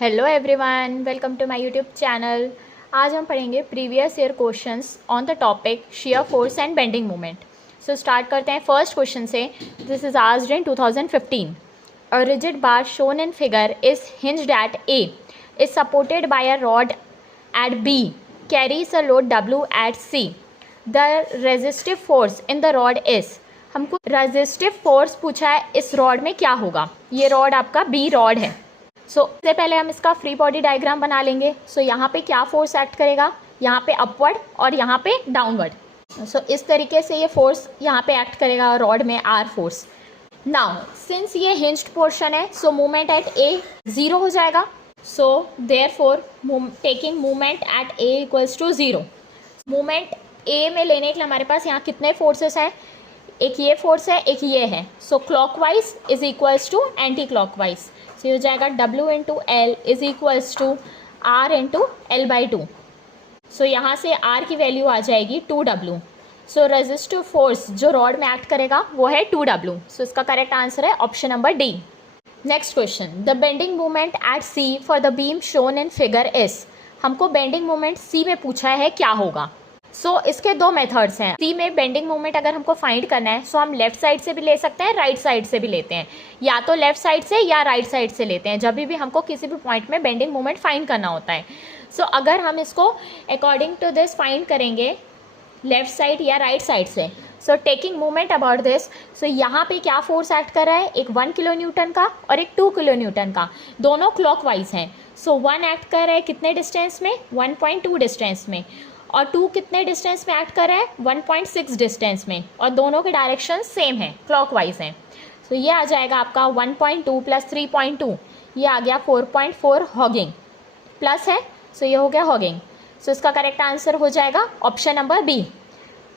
Hello everyone, welcome to my YouTube channel. आज हम पढ़ेंगे previous year questions on the topic shear force and bending moment. So start करते हैं first question से। This is asked in 2015। A rigid bar shown in figure is hinged at A, is supported by a rod at B, carries a load W at C। The resistive force in the rod is. हमको resistive force पूछा है, इस rod में क्या होगा। ये rod आपका B rod है। सबसे पहले हम इसका फ्री बॉडी डायग्राम बना लेंगे। यहाँ पे क्या फोर्स एक्ट करेगा, यहाँ पे अपवर्ड और यहाँ पे डाउनवर्ड। इस तरीके से ये फोर्स यहाँ पे एक्ट करेगा रॉड में, आर फोर्स। नाउ सिंस ये हिंज्ड पोर्शन है, सो मूवमेंट एट ए 0 हो जाएगा। So therefore taking movement at A equals to 0। Movement A में लेने के लिए हमारे पास यहाँ कितने फोर्सेस हैं, एक ये फोर्स है, एक ये है। So clockwise is equals to anti clockwise. So ये हो जाएगा W into L is equals to R into L/2। सो यहाँ से R की वैल्यू आ जाएगी 2W। सो रेजिस्टिव फोर्स जो रॉड में एक्ट करेगा वो है 2W। सो इसका करेक्ट आंसर है option number D. Next question, the bending moment at C for the beam shown in figure is. हमको बेंडिंग मोमेंट C में पूछा है, क्या होगा। इसके दो मेथड्स हैं। सी में बेंडिंग मोमेंट अगर हमको फाइंड करना है, हम लेफ्ट साइड से भी ले सकते हैं, राइट साइड से भी लेते हैं, या तो लेफ्ट साइड से या राइट साइड से लेते हैं जब भी हमको किसी भी पॉइंट में बेंडिंग मोमेंट फाइंड करना होता है। अगर हम इसको अकॉर्डिंग टू दिस फाइंड करेंगे लेफ्ट साइड या राइट साइड से, टेकिंग मोमेंट अबाउट दिस, यहाँ पे क्या फोर्स एक्ट कर रहा है, एक 1 किलो न्यूटन का और एक 2 किलो न्यूटन का, दोनों क्लॉकवाइज हैं। 1 एक्ट कर रहा है कितने डिस्टेंस में, 1.2 डिस्टेंस में, और 2 कितने डिस्टेंस में एक्ट कर रहा है, 1.6 डिस्टेंस में, और दोनों के डायरेक्शन सेम है, क्लॉकवाइज हैं। ये आ जाएगा आपका 1.2 प्लस 3.2, ये आ गया 4.4 हॉगिंग प्लस है। ये हो गया हॉगिंग। इसका करेक्ट आंसर हो जाएगा ऑप्शन नंबर बी।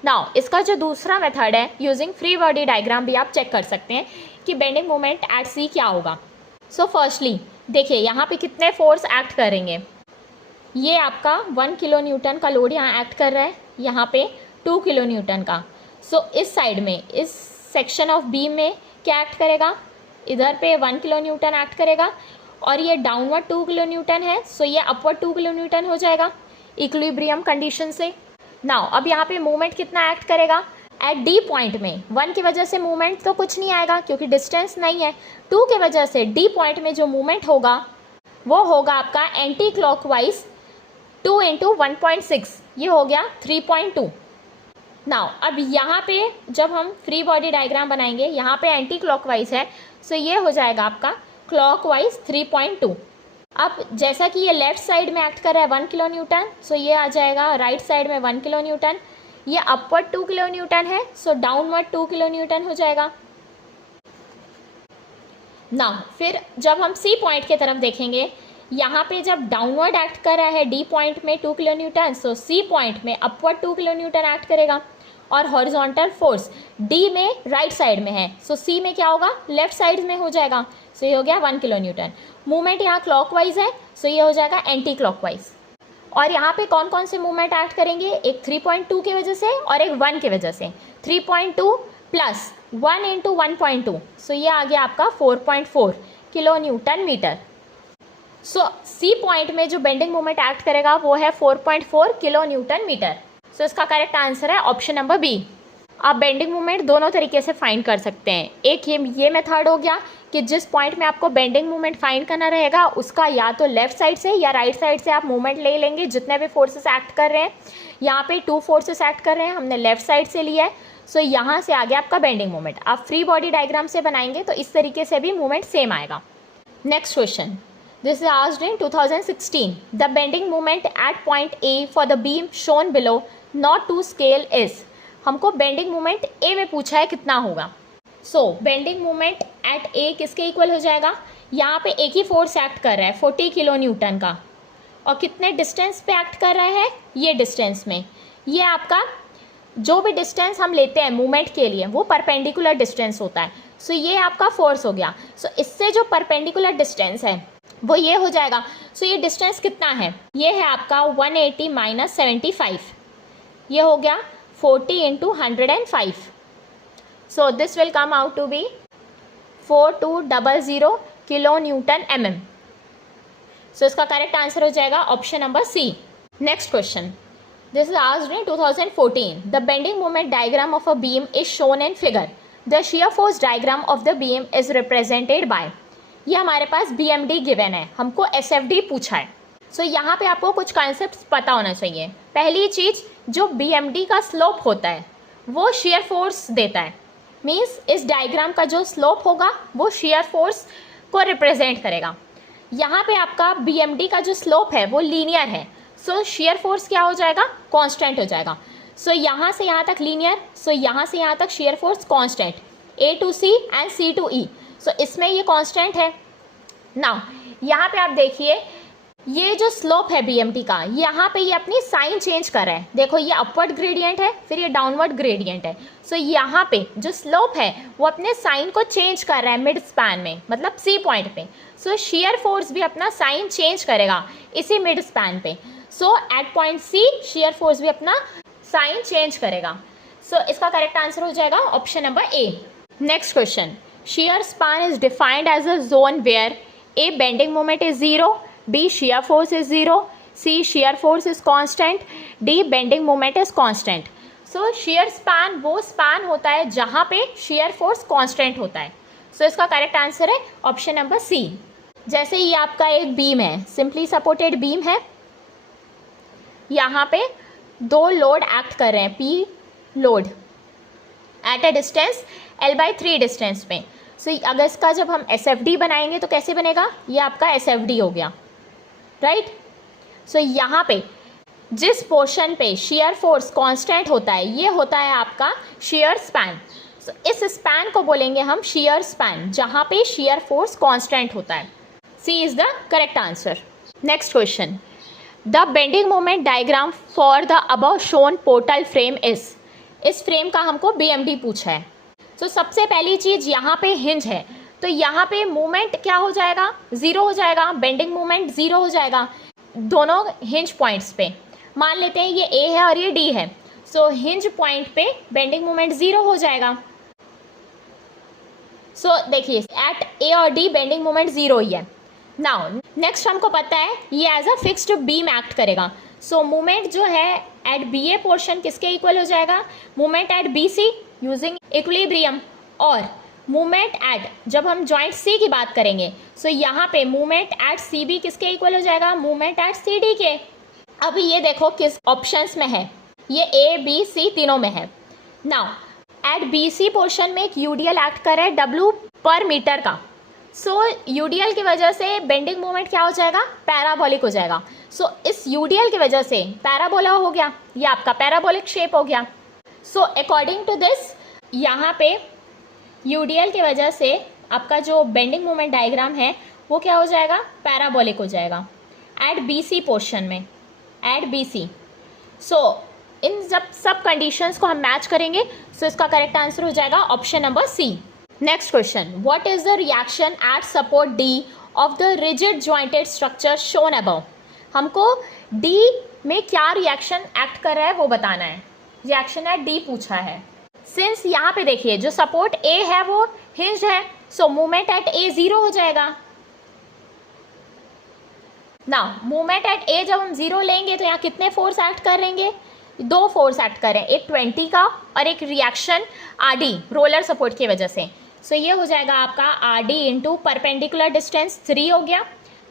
नाउ इसका जो दूसरा मेथड है, यूजिंग फ्री बॉडी डायग्राम भी आप चेक कर सकते हैं कि बेंडिंग मोमेंट एट सी क्या होगा। फर्स्टली देखिए यहाँ पे कितने फोर्स एक्ट करेंगे। ये आपका 1 किलो न्यूटन का लोड यहाँ एक्ट कर रहा है, यहाँ पे 2 किलो न्यूटन का। इस साइड में, इस सेक्शन ऑफ बीम में क्या एक्ट करेगा, इधर पे 1 किलो न्यूटन एक्ट करेगा, और ये डाउनवर्ड 2 किलो न्यूटन है, ये अपवर्ड 2 किलो न्यूटन हो जाएगा इक्विलिब्रियम कंडीशन से। नाउ अब यहाँ पे मूवमेंट कितना एक्ट करेगा, एट डी पॉइंट में 1 की वजह से मूवमेंट तो कुछ नहीं आएगा क्योंकि डिस्टेंस नहीं है। 2 की वजह से डी पॉइंट में जो मूवमेंट होगा वो होगा आपका एंटी क्लॉकवाइज 2 इंटू 1.6, ये हो गया 3.2। नाउ अब यहाँ पे जब हम फ्री बॉडी डायग्राम बनाएंगे, यहाँ पे एंटी क्लॉकवाइज है, ये हो जाएगा आपका क्लॉकवाइज 3.2। अब जैसा कि ये लेफ्ट साइड में एक्ट कर रहा है 1 किलो न्यूटन, ये आ जाएगा राइट साइड में 1 किलो न्यूटन, ये अपवर्ड 2 किलो न्यूटन है, डाउनवर्ड 2 किलो न्यूटन हो जाएगा। नाउ फिर जब हम सी पॉइंट की तरफ देखेंगे, यहाँ पे जब डाउनवर्ड एक्ट कर रहा है डी पॉइंट में 2 किलो न्यूटन, सी पॉइंट में अपवर्ड 2 किलो न्यूटन एक्ट करेगा, और हॉरिजॉन्टल फोर्स डी में राइट साइड में है, सी में क्या होगा, लेफ्ट साइड में हो जाएगा। ये हो गया 1 किलो न्यूटन। मूवमेंट यहाँ क्लॉकवाइज है, ये हो जाएगा एंटी क्लॉकवाइज। और यहाँ पे कौन कौन से मूवमेंट एक्ट करेंगे, एक 3.2 की वजह से और एक 1 की वजह से। 3.2 प्लस 1 इंटू 1.2, ये आ गया आपका 4.4 kilo newton metre. C point में जो बेंडिंग मोमेंट एक्ट करेगा वो है 4.4 किलो न्यूटन मीटर। इसका करेक्ट आंसर है ऑप्शन नंबर बी। आप बेंडिंग मोमेंट दोनों तरीके से फाइंड कर सकते हैं। एक ये मेथड हो गया कि जिस पॉइंट में आपको बेंडिंग मोमेंट फाइंड करना रहेगा, उसका या तो लेफ्ट साइड से या राइट साइड से आप मूवमेंट ले लेंगे, जितने भी फोर्सेस एक्ट कर रहे हैं। यहाँ पे 2 फोर्सेस एक्ट कर रहे हैं, हमने लेफ्ट साइड से लिया है, यहाँ से आ गया आपका बेंडिंग मोमेंट। आप फ्री बॉडी डायग्राम से बनाएंगे तो इस तरीके से भी मूवमेंट सेम आएगा। Next question, this is asked in 2016. The bending moment at point A for the beam shown below not to scale is. हमको बेंडिंग मोमेंट A में पूछा है कितना होगा। बेंडिंग मोमेंट एट A किसके इक्वल हो जाएगा, यहाँ पे एक ही फोर्स एक्ट कर रहा है 40 किलो न्यूटन का, और कितने डिस्टेंस पे एक्ट कर रहा है, ये डिस्टेंस में। ये आपका जो भी डिस्टेंस हम लेते हैं मूवमेंट के लिए वो परपेंडिकुलर डिस्टेंस होता है। ये आपका फोर्स हो गया। इससे जो परपेंडिकुलर डिस्टेंस है वो ये हो जाएगा। ये डिस्टेंस कितना है, ये है आपका 180 माइनस 75, ये हो गया 40 into 105। This will come out to be 4200 kilo newton mm। So इसका करेक्ट आंसर हो जाएगा option number C. Next question, this is asked in 2014। The bending moment diagram of a beam is shown in figure. The shear force diagram of the beam is represented by. ये हमारे पास BMD given है, हमको SFD पूछा है। सो यहाँ पे आपको कुछ कॉन्सेप्ट्स पता होना चाहिए। पहली चीज़, जो BMD का स्लोप होता है वो शियर फोर्स देता है। मीन्स इस डायग्राम का जो स्लोप होगा वो शियर फोर्स को रिप्रेजेंट करेगा। यहाँ पे आपका BMD का जो स्लोप है वो लीनियर है, सो शियर फोर्स क्या हो जाएगा, कांस्टेंट हो जाएगा। सो यहाँ से यहाँ तक लीनियर, सो यहाँ से यहाँ तक shear force constant, A to C and C to E। सो इसमें ये कांस्टेंट है। नाउ यहाँ पे आप देखिए, ये जो स्लोप है BMD का, यहाँ पे ये अपनी साइन चेंज कर रहा है। देखो ये अपवर्ड ग्रेडियंट है, फिर ये डाउनवर्ड ग्रेडियंट है। सो यहाँ पे जो स्लोप है वो अपने साइन को चेंज कर रहा है मिड स्पैन में, मतलब C पॉइंट पे। सो शियर फोर्स भी अपना साइन चेंज करेगा इसी मिड स्पैन पे। So at point C shear force भी अपना साइन चेंज करेगा। सो इसका करेक्ट आंसर हो जाएगा option number A। Next question, shear span is defined as a zone where A bending moment is 0, B shear force is 0, C shear force is constant, D bending moment is constant। So shear span वो span होता है जहाँ पे shear force constant होता है। So इसका correct answer है option number C। जैसे ये आपका एक बीम है, सिंपली सपोर्टेड बीम है, यहाँ पे दो लोड एक्ट कर रहे हैं, P load at a distance L/3 distance पे। सो अगर इसका जब हम SFD बनाएंगे तो कैसे बनेगा, ये आपका SFD हो गया, राइट। सो यहाँ पे जिस पोर्शन पे शियर फोर्स कांस्टेंट होता है ये होता है आपका शियर स्पैन। सो इस स्पैन को बोलेंगे हम शियर स्पैन, जहाँ पे शियर फोर्स कांस्टेंट होता है। C is the correct answer. Next question, the bending moment diagram for the above shown portal frame is. इस फ्रेम का हमको BMD पूछा है। तो सबसे पहली चीज़ यहाँ पे हिंज है, तो यहाँ पे मूवमेंट क्या हो जाएगा, ज़ीरो हो जाएगा, बेंडिंग मूवमेंट ज़ीरो हो जाएगा दोनों हिंज पॉइंट्स पे। मान लेते हैं ये A है और ये D है, सो हिंज पॉइंट पे बेंडिंग मूवमेंट ज़ीरो हो जाएगा। सो देखिए एट A और D बेंडिंग मूवमेंट ज़ीरो ही है। नाउ नेक्स्ट हमको पता है ये as a fixed beam act करेगा। सो मूवमेंट जो है एट BA पोर्शन किसके इक्वल हो जाएगा, movement at BC using equilibrium, और मूवमेंट एट, जब हम जॉइंट C की बात करेंगे सो यहाँ पे मूवमेंट एट CB किसके इक्वल हो जाएगा, मूवमेंट एट CD के। अब ये देखो किस ऑप्शंस में है, ये A B C तीनों में है। नाउ एट BC पोर्शन में एक UDL एक्ट कर रहा है W पर मीटर का। सो UDL की वजह से बेंडिंग मोमेंट क्या हो जाएगा, पैराबोलिक हो जाएगा। सो इस UDL की वजह से पैराबोला हो गया, ये आपका पैराबोलिक शेप हो गया। सो अकॉर्डिंग टू दिस यहाँ पे UDL की वजह से आपका जो बेंडिंग मोमेंट डायग्राम है वो क्या हो जाएगा, पैराबोलिक हो जाएगा एट BC पोर्शन में, एट BC। सो इन सब कंडीशंस को हम मैच करेंगे, सो इसका करेक्ट आंसर हो जाएगा option number C। Next question, what is the reaction at support D of the rigid jointed structure shown above. हमको D में क्या रिएक्शन एक्ट कर रहा है वो बताना है। रिएक्शन एट D पूछा है। सिंस यहाँ पे देखिए जो सपोर्ट A है वो हिंज है, so movement eight A zero हो जाएगा। ना मूवमेंट एट A जब हम ज़ीरो लेंगे तो यहाँ कितने फोर्स एक्ट करेंगे, दो फोर्स एक्ट कर रहे हैं, एक 20 का और एक रिएक्शन RD रोलर सपोर्ट की वजह से। सो ये हो जाएगा आपका RD इंटू परपेंडिकुलर डिस्टेंस 3 हो गया।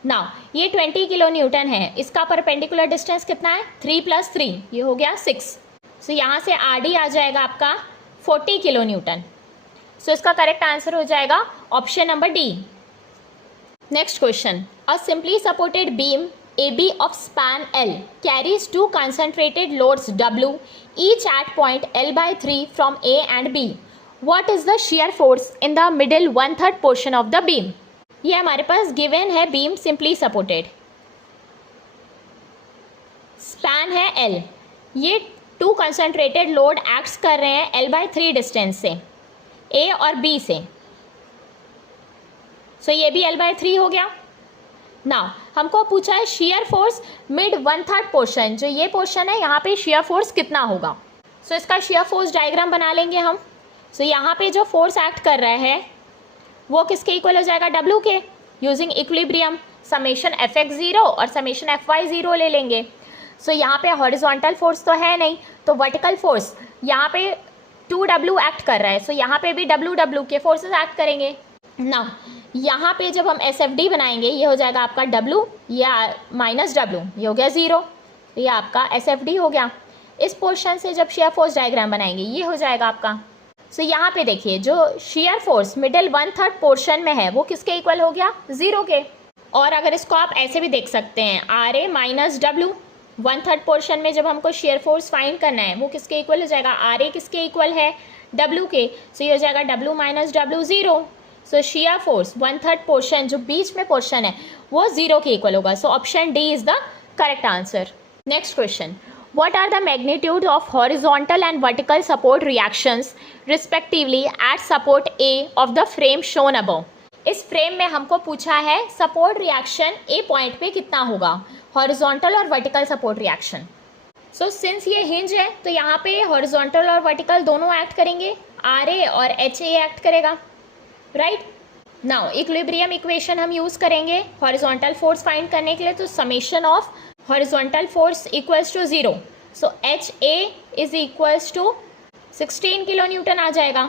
ना ये 20 किलो न्यूटन है, इसका परपेंडिकुलर डिस्टेंस कितना है, 3 + 3, ये हो गया 6। सो यहाँ से RD आ जाएगा आपका 40 किलो न्यूटन। सो इसका करेक्ट आंसर हो जाएगा option number D। Next question, a simply supported beam AB of span L carries two concentrated loads W each at point L/3 from A and B. What is the shear force in the middle 1/3 portion of the beam? ये हमारे पास given है beam simply supported, span है L, ये to concentrated load acts कर रहे हैं L/3 distance से, A और B से। सो ये भी L/3 हो गया। ना हमको पूछा है शेयर फोर्स मिड 1/3 पोर्शन, जो ये पोर्शन है यहाँ पे शेयर फोर्स कितना होगा। सो इसका शेयर फोर्स डायग्राम बना लेंगे हम। सो यहाँ पे जो फोर्स एक्ट कर रहा है वो किसके इक्वल हो जाएगा, W के, using equilibrium. Summation F x zero और समेशन एफ वाई ज़ीरो ले लेंगे। सो यहाँ पे हॉरिजॉन्टल फोर्स तो है नहीं, तो वर्टिकल फोर्स यहाँ पे 2W एक्ट कर रहा है, सो यहाँ पे भी WW के फोर्सेस एक्ट करेंगे ना। यहाँ पे जब हम SFD बनाएंगे ये हो जाएगा आपका W या माइनस W, ये हो गया 0, ये आपका SFD हो गया। इस पोर्शन से जब शेयर फोर्स डायग्राम बनाएंगे ये हो जाएगा आपका। सो यहाँ पे देखिए जो शेयर फोर्स मिडिल 1/3 पोर्शन में है वो किसके इक्वल हो गया, 0 के। और अगर इसको आप ऐसे भी देख सकते हैं RA माइनस W, 1/3 पोर्शन में जब हमको शेयर फोर्स फाइंड करना है वो किसके इक्वल हो जाएगा, RA किसके इक्वल है, W के। सो ये हो जाएगा W माइनस W 0। सो शेयर फोर्स 1/3 पोर्शन जो बीच में पोर्शन है वो 0 के इक्वल होगा। So option D is the correct answer. Next question, what are the magnitude of horizontal and vertical support reactions respectively at support A of the frame shown above? इस frame में हमको पूछा है support reaction ए point पे कितना होगा, horizontal और vertical support reaction. So since ये हिंज है तो यहाँ पे हॉरिजॉन्टल और वर्टिकल दोनों एक्ट करेंगे, RA और HA एक्ट करेगा, राइट। नाउ इक्विलिब्रियम इक्वेशन हम यूज़ करेंगे हॉरिजॉन्टल फोर्स फाइंड करने के लिए, तो summation of horizontal force equals to 0, so HA is equals to 16 kilo newton आ जाएगा।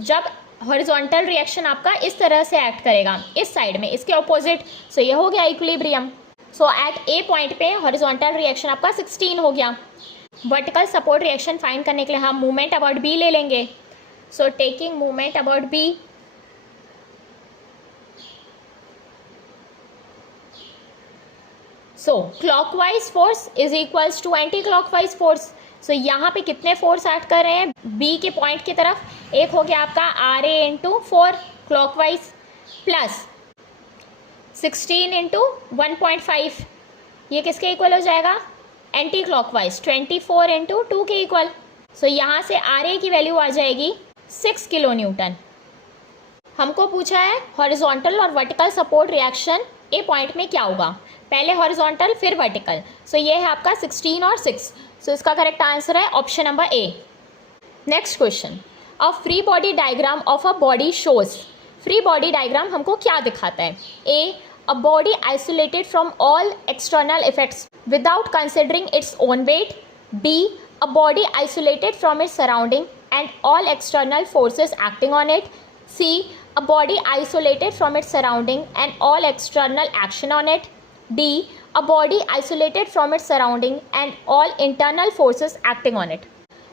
जब हॉरिजॉन्टल रिएक्शन आपका इस तरह से एक्ट करेगा इस साइड में, इसके ऑपोजिट, सो ये हो गया इक्विलिब्रियम। सो एट ए पॉइंट पे हॉरिजॉन्टल रिएक्शन आपका 16 हो गया। वर्टिकल सपोर्ट रिएक्शन फाइंड करने के लिए हम मूवमेंट अबाउट बी ले लेंगे। So taking movement about B, so clockwise force is equals to anti clockwise force. So यहाँ पे कितने फोर्स एक्ट कर रहे हैं बी के पॉइंट की तरफ, एक हो गया आपका RA into 4 clockwise plus 16 into 1.5, ये किसके इक्वल हो जाएगा, एंटी क्लॉकवाइज 24 इंटू 2 के इक्वल। सो यहाँ से RA की वैल्यू आ जाएगी 6 किलो न्यूटन। हमको पूछा है हॉरिजॉन्टल और वर्टिकल सपोर्ट रिएक्शन ए पॉइंट में क्या होगा, पहले हॉरिजॉन्टल फिर वर्टिकल। सो ये है आपका 16 और 6, सो इसका करेक्ट आंसर है option number A. Next question, a free body diagram of a body shows. Free body diagram हमको क्या दिखाता है, A a body isolated from all external effects without considering its own weight, B a body isolated from its surrounding and all external forces acting on it, C a body isolated from its surrounding and all external action on it, D a body isolated from its surrounding and all internal forces acting on it।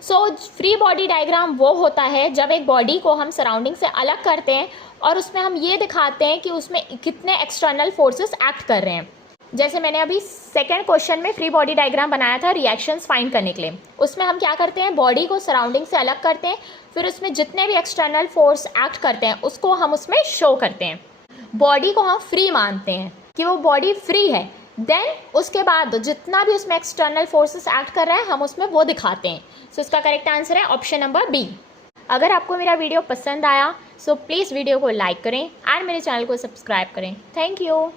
So free body diagram वो होता है जब एक body को हम surrounding से अलग करते हैं और उसमें हम ये दिखाते हैं कि उसमें कितने एक्सटर्नल फोर्सेस एक्ट कर रहे हैं। जैसे मैंने अभी सेकेंड क्वेश्चन में फ्री बॉडी डायग्राम बनाया था रिएक्शंस फाइंड करने के लिए, उसमें हम क्या करते हैं बॉडी को सराउंडिंग से अलग करते हैं, फिर उसमें जितने भी एक्सटर्नल फोर्स एक्ट करते हैं उसको हम उसमें शो करते हैं। बॉडी को हम फ्री मानते हैं कि वो बॉडी फ्री है, देन उसके बाद जितना भी उसमें एक्सटर्नल फोर्सेस एक्ट कर रहे हैं हम उसमें वो दिखाते हैं। सो इसका करेक्ट आंसर है ऑप्शन नंबर बी। अगर आपको मेरा वीडियो पसंद आया सो प्लीज़ वीडियो को लाइक करें और मेरे चैनल को सब्सक्राइब करें। Thank you.